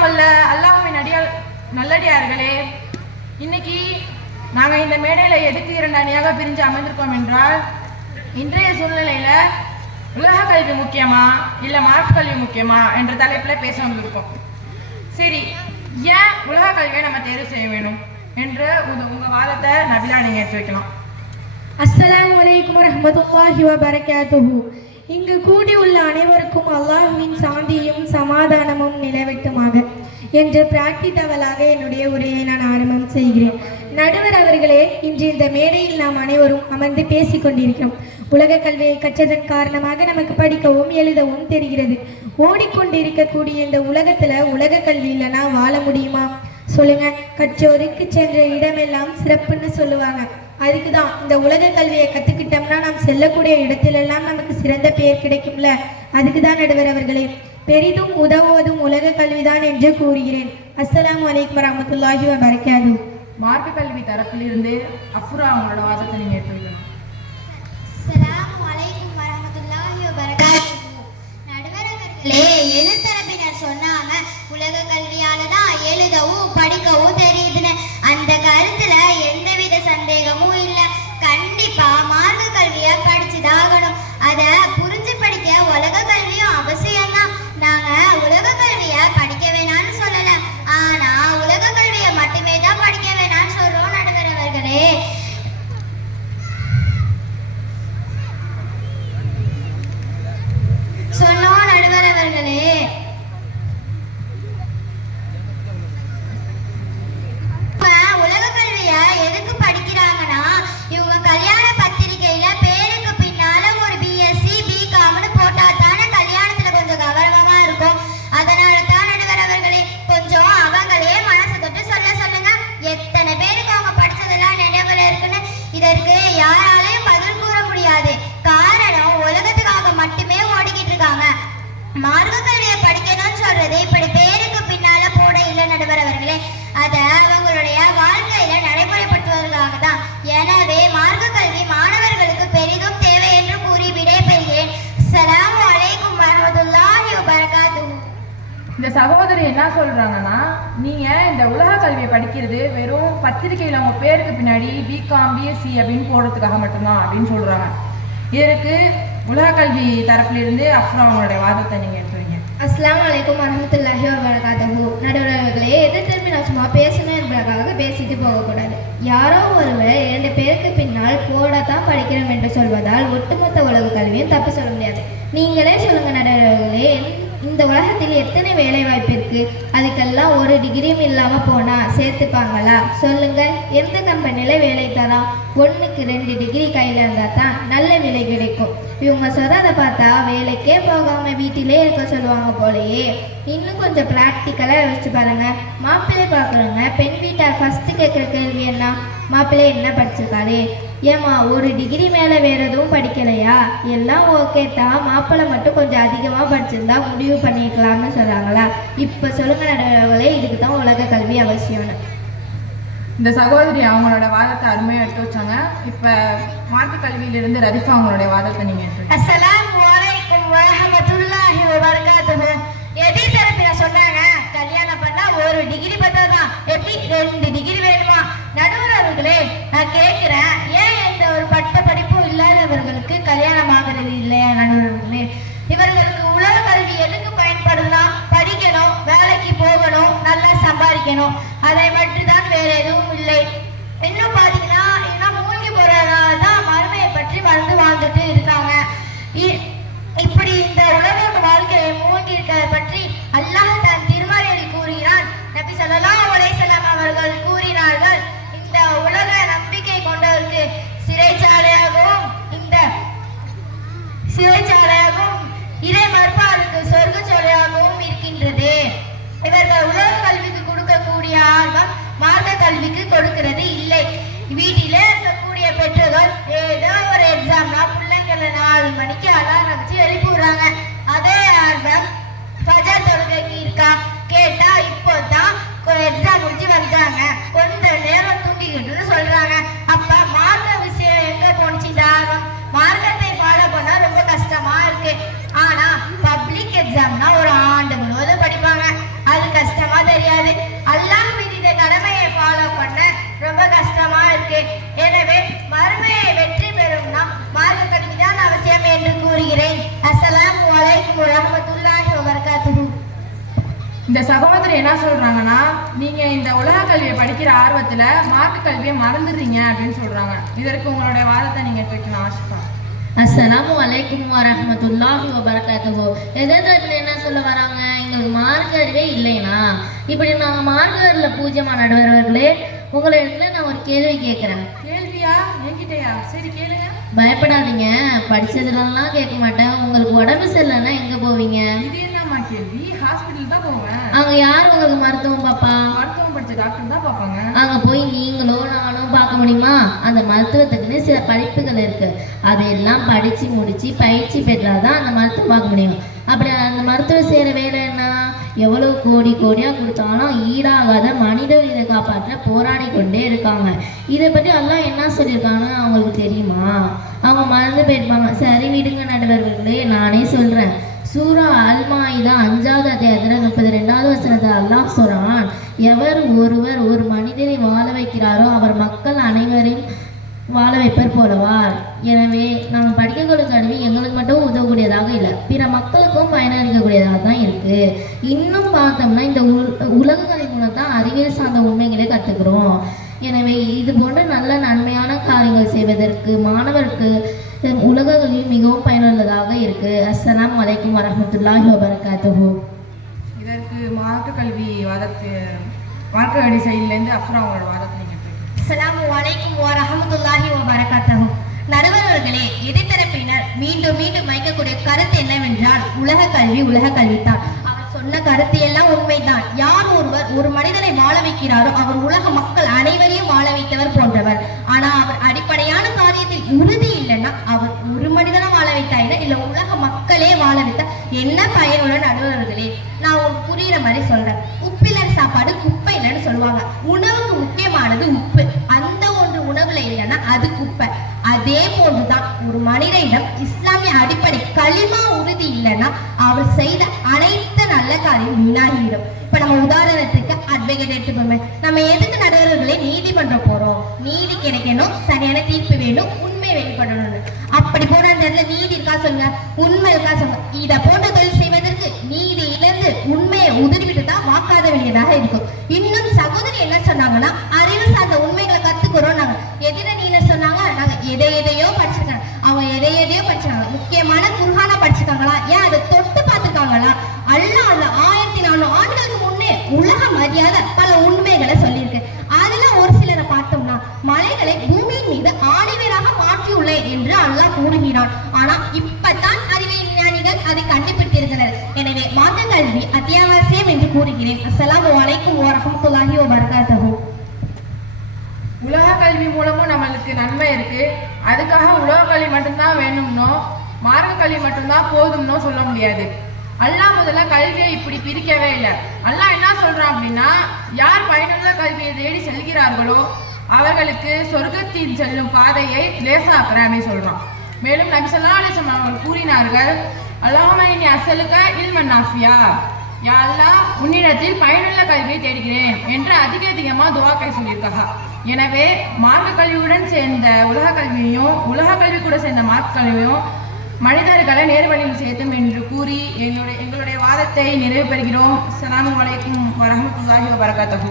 எல்லாம் வல்ல அல்லாஹ்வின் நல்லடியார்களே, இன்னைக்கு நாங்கள் இந்த மேடையில் எதுக்கு 2 அணியாக பிரிஞ்சு அமர்ந்திருக்கோம் என்றால், இன்றைய சூழ்நிலையில உலக கல்வி முக்கியமா இல்ல மார்க்க கல்வி முக்கியமா என்ற தலைப்புல பேச வந்திருக்கோம். சரி, ஏன் உலக கல்வியை நம்ம தேர்வு செய்ய வேணும் என்று உங்க வாதத்தை நபிலா நீங்க எடுத்து வைக்கலாம். அஸ்ஸலாமு அலைக்கும் வரஹ்மத்துல்லாஹி வபரகாத்துஹு. இங்கு கூடியுள்ள அனைவருக்கும் அல்லாஹ்வின் சாந்தியும் சமாதானமும் நிலவட்டுமாக என்று பிரார்த்தித்தவளாக என்னுடைய உரையை நான் ஆரம்பம் செய்கிறேன். நடுவர் அவர்களே, இன்று இந்த மேடையில் நாம் அனைவரும் அமர்ந்து பேசிக் கொண்டிருக்கிறோம். உலக கல்வியை கற்றதன் காரணமாக நமக்கு படிக்கவும் எழுதவும் தெரிகிறது. ஓடிக்கொண்டிருக்கக்கூடிய இந்த உலகத்துல உலக கல்வி இல்லைன்னா வாழ முடியுமா சொல்லுங்க? கற்றோருக்கு சென்ற இடமெல்லாம் சிறப்புன்னு சொல்லுவாங்க. அதுக்கு தான் இந்த உலக கல்வியை கற்றுக்கிட்டோம்னா நாம் செல்லக்கூடிய இடத்திலெல்லாம் நமக்கு சிறந்த பெயர் கிடைக்கும்ல. அதுக்கு தான் நடுவர் அவர்களே, பெரிதும் உதவுவதும் உலக கல்விதான் என்று கூறுகிறேன். அஸ்ஸலாமு அலைக்கும் வரஹ்மத்துல்லாஹி வபரகாத்துஹு. மார்க்க கல்வி தரப்பிலிருந்து அஃப்ரா அவங்களோட வாதத்தை நீங்க எடுத்துக்கணும். அஸ்ஸலாமு அலைக்கும் வரஹ்மத்துல்லாஹி வபரகாத்துஹு. நடுவர் அவர்களே, எழுத்தரப்பினர் சொன்னாங்க உலக கல்வியால தான் எழுதவும் படிக்கவும் தெரியுதுன்னு. அந்த கருத்துல எந்தவித சந்தேகமும் இல்லை. கண்டிப்பா மார்க்க கல்வியை படிச்சுதாகணும். அதை புரிஞ்சு படிக்க உலக கல்வியும் அவசியம்தான். நாங்க உலக கல்வியை படிக்க வேணாம்னு சொல்லல, ஆனா உலக கல்வியை மட்டுமே தான் படிக்க வேணாம்னு சொல்றோம். நடுவர் அவர்களே, சொன்னோம். நடுவர் அவர்களே, உலக கல்விய எதுக்கு படிக்கிறாங்கன்னா, இவங்க கல்யாண பத்திரிகையில பேருக்கு பின்னால ஒரு பிஎஸ்சி பிகாம்னு போட்டா தானே கல்யாணத்துல கொஞ்சம் கௌரவமா இருக்கும். அதனால தான் நடுவர் அவர்களே, கொஞ்சம் அவங்களே மனசு தொட்டு சொல்லுங்க. எத்தனை பேருக்கு அவங்க படிச்சதெல்லாம் நினைவுல இருக்குன்னு இதற்கு யாராலையும் பதில் கூற முடியாது. காரணம், உலகத்துக்காக மட்டுமே ஓடிக்கிட்டு இருக்காங்க. மார்க்க கல்வியை படிக்கணும்னு சொல்றது இப்படி பேருக்கு பின்னால போட இல்லை நடுவர் அவர்களே, அத அவங்களுடைய வாழ்க்கையில நடைமுறைப்படுத்துவதற்காக தான். எனவே மார்க்க கல்வி மாணவர்களுக்கு பெரிதும் தேவை என்று கூறி விடைபெறுகிறேன். அஸ்ஸலாமு அலைக்கும் வரஹ்மத்துல்லாஹி வபரகாத்துஹு. இந்த சகோதரி என்ன சொல்றாங்கன்னா, நீங்க இந்த உலக கல்வியை படிக்கிறது வெறும் பத்திரிகையில உங்க பேருக்கு பின்னாடி பிகாம் பிஎஸ்சி அப்படின்னு போடுறதுக்காக மட்டும்தான் அப்படின்னு சொல்றாங்க. இதற்கு உலக கல்வி தரப்பிலிருந்து அஃப்ரா அவங்களுடைய வாதத்தை நீங்க எடுத்துறீங்க. அஸ்ஸலாமு அலைக்கும் வரஹ்மத்துல்லாஹி வபரகாத்துஹு. நடுவர்களே, எது திரும்பி நான் சும்மா பேசணும் என்பதற்காக பேசிட்டு போகக்கூடாது. யாரோ ஒருவர் 2 பேருக்கு பின்னால் போடத்தான் படிக்கிறோம் என்று சொல்வதால் ஒட்டுமொத்த உலக கல்வியும் தப்பு சொல்ல முடியாது. நீங்களே சொல்லுங்க நடுவர்களே, இந்த உலகத்தில் எத்தனை வேலை வாய்ப்பு இருக்கு? அதுக்கெல்லாம் ஒரு டிகிரியும் இல்லாம போனா சேர்த்துப்பாங்களா சொல்லுங்க? எந்த கம்பெனில வேலை தரலாம்? 1க்கு 2 டிகிரி கையில இருந்தா தான் நல்ல வேலை கிடைக்கும். இவங்க சொல்றதை பார்த்தா வேலைக்கே போகாம வீட்டிலே இருக்க சொல்லுவாங்க போலயே. இன்னும் கொஞ்சம் பிராக்டிக்கலா யோசிச்சு பாருங்க. மாப்பிள்ளை பாக்குறவங்க பெண் வீட்டார் ஃபர்ஸ்ட் கேட்குற கேள்வி என்ன? மாப்பிள்ளை என்ன படிச்சிருக்காரு? ஏமா ஒரு டிகிரி மேலே வேற எதுவும் படிக்கலையா? எல்லாம் ஓகே தான், மாப்பிள்ளை மட்டும் கொஞ்சம் அதிகமாக படிச்சிருந்தா முடிவு பண்ணிக்கலாம்னு சொல்கிறாங்களா? இப்போ சொல்லுங்க நடுவர்களே, இதுக்கு தான் உலக கல்வி அவசியம்னு. இந்த சகோதரி அவங்களோட வாதத்தை அருமையாக எடுத்து வச்சாங்க. இப்போ மார்க்க கல்வியிலிருந்து ரதிஃபா அவங்களுடைய வாதத்தை நீங்கள் எடுத்து. அஸ்ஸலாமு அலைக்கும் வரஹ்மத்துல்லாஹி வபரகாத்துஹு. எதிர் தரப்பினர் சொன்னாங்க கல்யாணம் பண்ணா ஒரு டிகிரி பத்தாதான், எப்படி 2 டிகிரி வேணுமா? நடுவர் அவர்களே, நான் கேட்கிறேன், ஏன் எந்த ஒரு பட்ட படிப்பும் இல்லாதவர்களுக்கு கல்யாணம் ஆகிறது இல்லையா? நடுவர்களே, இவர்களுக்கு உலக கல்வி எதுக்கு பயன்படுதுன்னா, படிக்கணும், வேலைக்கு போகணும், நல்லா சம்பாதிக்கணும், அதை மட்டும்தான், வேற எதுவும் இல்லை. இன்னும் பாத்தீங்கன்னா மூழ்கி போறதுனால தான் மறுமையை பற்றி மறந்து வாழ்ந்துட்டு இருக்காங்க. இப்படி இந்த உலக வாழ்க்கையை மூழ்கி இருக்கிறத பற்றி அல்லாஹ் தன் திருமறையில் கூறுகிறான். நபி ஸல்லல்லாஹு அலைஹி வஸல்லம் அவர்கள் கூறினார்கள், இந்த உலக நம்பிக்கை கொண்டவருக்கு சிறைச்சாலையாகவும் இறை மறுப்பாருக்கு சொர்க்கச்சாலையாகவும் இருக்கின்றது. இவர்கள் உலக கல்விக்கு கொடுக்கக்கூடிய ஆர்வம் மார்க்க கல்விக்கு கொடுக்கிறது இல்லை. வீட்டிலே இருக்கக்கூடிய பெற்றோர்கள் ஏதோ ஒரு எக்ஸாம்னா பிள்ளைங்களை 4 மணிக்கு அலாரம் வச்சு எழுப்பிடுறாங்க. அதே ஆர்வம் ஃபஜர் தொழுகைக்கு இருக்கா கேட்டா இப்போதான் எக்ஸாம் முடிச்சு வந்தாங்க, கொஞ்ச நேரம் தூங்கிக்கிட்டுன்னு சொல்றாங்க. அப்ப மார்க்க விஷயம் எங்க போனுச்சு இந்த ஆர்வம்? மார்க்கத்தை ஃபாலோ பண்ணா ரொம்ப கஷ்டமா இருக்கு. ஆனா பப்ளிக் எக்ஸாம்னா ஒரு ஆண்டு முழுவதும் படிப்பாங்க, அது கஷ்டமா இந்த சகோதரி என்ன சொல்றாங்கன்னா, நீங்க இந்த உலக கல்வியை படிக்கிற ஆர்வத்துல மார்க்க கல்வியை மறந்துடுறீங்க அப்படின்னு சொல்றாங்க. இதற்கு உங்களுடைய வாதத்தை நீங்க கேட்கணும் ஆஷிகா. அஸ்ஸலாமு அலைக்கும் வரஹ்மத்துல்லாஹி வபரகாத்துஹு. எதிர்த்தரப்புல என்ன சொல்ல வராங்க, எங்களுக்கு மார்க்க அறிவே இல்லைனா இப்படி நாங்கள் மார்க்க அறிவில் பூஜ்யமா நடுவர்களே, உங்களை இடத்துல நான் ஒரு கேள்வி கேட்குறேன். கேள்வியா? என்கிட்டயா? சரி கேளுங்க. பயப்படாதீங்க, படிச்சதுலாம் கேட்க மாட்டேன். உங்களுக்கு உடம்பு சரியில்லைன்னா எங்க போவீங்க? இது என்னம்மா கேள்வி? ஹாஸ்பிட்டல் தான் போவேன். அங்க யார் உங்களுக்கு மருத்துவம் பாப்பா? மருத்துவம் படிச்ச டாக்டர் தான் பார்ப்பாங்க. அங்க போய் நீங்களோ நானோ பார்க்க முடியுமா? அந்த மருத்துவத்துக்குன்னு சில படிப்புகள் இருக்கு, அதையெல்லாம் படிச்சு முடிச்சு பயிற்சி பெற்றாதான் அந்த மருத்துவம் பார்க்க முடியும். அப்படி அந்த மருத்துவம் செய்கிற வேலை என்ன? எவ்வளோ கோடி கோடியாக கொடுத்தாலும் ஈடாகாத மனித உயிரை காப்பாற்ற போராடி கொண்டே இருக்காங்க. இதை பற்றி எல்லாம் என்ன சொல்லியிருக்காங்கன்னு அவங்களுக்கு தெரியுமா? அவங்க மறந்து போயிருப்பாங்க. சரி விடுங்க நடுவர்களே, நானே சொல்கிறேன். சூரா அல்-மாயிதா 5வது அத்தியாயத்தில் 32வது வசனத்தில் அல்லாஹ் சொல்றான், எவர் ஒருவர் ஒரு மனிதனை வாழ வைக்கிறாரோ அவர் மக்கள் அனைவரையும் வாழ வைப்பர் போலவார். எனவே நாம் படிக்கக்கூடிய கல்வி எங்களுக்கு மட்டும் உதவக்கூடியதாக இல்லை, பிற மக்களுக்கும் பயனளிக்கக்கூடியதாக தான் இருக்கு. இன்னும் பார்த்தோம்னா இந்த உலக கல்வி மூலம் தான் அறிவியல் சார்ந்த உண்மைகளை கற்றுக்கிறோம். எனவே இது போன்ற நல்ல நன்மையான காரியங்கள் செய்வதற்கு மாணவருக்கு உலக கல்வி மிகவும் பயனுள்ளதாக இருக்கு. அஸ்ஸலாமு அலைக்கும் வரஹ்மத்துல்லாஹி வபரகாத்துஹு. இதற்கு மார்க்க கல்வி மார்க்க கல்வி சைட்லேருந்து அப்புறம் அவங்களோட வாதத்தை நீங்க அஸ்ஸலாமு அலைக்கும் வரஹ்மத்துல்லாஹி வபரகாத்துஹு. நடுவர்களே, எதிர்த்தரப்பினர் மீண்டும் மீண்டும் வைக்கக்கூடிய கருத்து என்னவென்றால் உலக கல்வித்தான். அவர் சொன்ன கருத்து எல்லாம் உண்மைதான். யார் ஒருவர் ஒரு மனிதனை வாழ வைக்கிறாரோ அவர் உலக மக்கள் அனைவரையும் வாழ வைத்தவர் போன்றவர். ஆனா அவர் அடிப்படையான காரியத்தில் உறுதி இல்லைன்னா அவர் ஒரு மனிதனை வாழ வைத்தாயினா இல்ல உலக மக்களே வாழ வைத்தா என்ன பயனுள்ள நடுவர்களே? நான் ஒரு புரியுற மாதிரி சொல்றேன். உப்பில்லர் சாப்பாடு குப்பை இல்லைன்னு சொல்லுவாங்க. உணவுக்கு முக்கியமானது உப்பு. அந்த ஒன்று உணவுல இல்லைன்னா அது குப்பை. அதே போன்றுதான் ஒரு மனிதனிடம் இஸ்லாமிய அடிப்படை களிமா உறுதி இல்லைன்னா அவர் செய்த அனைத்து நல்ல காரியம் வீணாகிவிடும். இப்ப நம்ம உதாரணத்துக்கு அட்வொகேட் எடுத்துக்கோமே. நம்ம எதுக்கு நடுவர்களே நீதிமன்றம் போறோம்? நீதி கிடைக்கணும், சரியான தீர்ப்பு வேணும், உண்மை வெளிப்படணும். அப்படி போன அந்த இடத்துல நீதி இருக்கா சொல்லுங்க, உண்மை இருக்கா சொல்லுங்க. இதை போன்ற தொழில் செய்வதற்கு நீதியிலிருந்து உண்மையை உதறிவிட்டு தான் வாக்காத வேண்டியதாக இருக்கும். இன்னும் சகோதரி என்ன சொன்னாங்கன்னா, அறிவு சார்ந்த உண்மைகளை கத்துக்கிறோம். நாங்க எதிரணி என்ன சொன்னாங்க, நாங்க எதையோ படிச்சிருக்காங்க. அவங்க எதையோ படிச்சாங்க. முக்கியமான குர்ஆனை படிச்சிருக்காங்களா? ஏன் அதை தொட்டு பார்த்துருக்காங்களா? அல்லாஹ் 1400 ஆண்டுகளுக்கு முன்னே உலக மரியாதை பல உண்மைகளை சொல்லியிருக்கு. அதுல ஒரு சிலரை பார்த்தோம்னா, மலைகளை பூமியின் மீது ஆணிவேராக மாற்றியுள்ளேன் என்று அல்லாஹ் கூறுகிறான். ஆனா இப்பதான் அறிவியல் விஞ்ஞானிகள் அதை கண்டுபிடித்திருக்கிறார். எனவே மார்க்க கல்வி அத்தியாவசியம் என்று கூறுகிறேன். அஸ்ஸலாமு அலைக்கும் வரஹ்மத்துல்லாஹி வபரகாத்துஹு. உலக கல்வி மூலமும் நம்மளுக்கு நன்மை இருக்கு. அதுக்காக உலக கல்வி மட்டும்தான் வேணும்னோ மார்க்க கல்வி மட்டும்தான் போதும்னோ சொல்ல முடியாது. அல்லாஹ் முதல்ல கல்வியை இப்படி பிரிக்கவே இல்லை. அல்லாஹ் என்ன சொல்றான் அப்படின்னா, யார் பயனுள்ள கல்வியை தேடி செல்கிறார்களோ அவர்களுக்கு சொர்க்கத்தில் செல்லும் பாதையை லேசாக்குறேன் அப்படின்னு சொல்றான். மேலும் நபி ஸல்லல்லாஹு அலைஹி வஸல்லம் அவர்கள் கூறினார்கள், அல்லாஹும்ம இன்னி அஸ்அலுக இல்மன் நாஃபியா, யா அல்லாஹ் உன்னிடத்தில் பயனுள்ள கல்வியை தேடுகிறேன் என்று அதிகமாக துஆக்கள் சொல்லியிருக்காங்க. எனவே மார்க்க கல்வியுடன் சேர்ந்த உலக கல்வியையும் உலக கல்வி கூட சேர்ந்த மார்க்க கல்வியும் மனிதர்களை நேர்வழியில் சேர்த்தும் என்று கூறி எங்களுடைய வாதத்தை நிறைவு பெறுகிறோம். அஸ்ஸலாமு அலைக்கும் வரஹ்மத்துல்லாஹி வபரகாத்துஹு.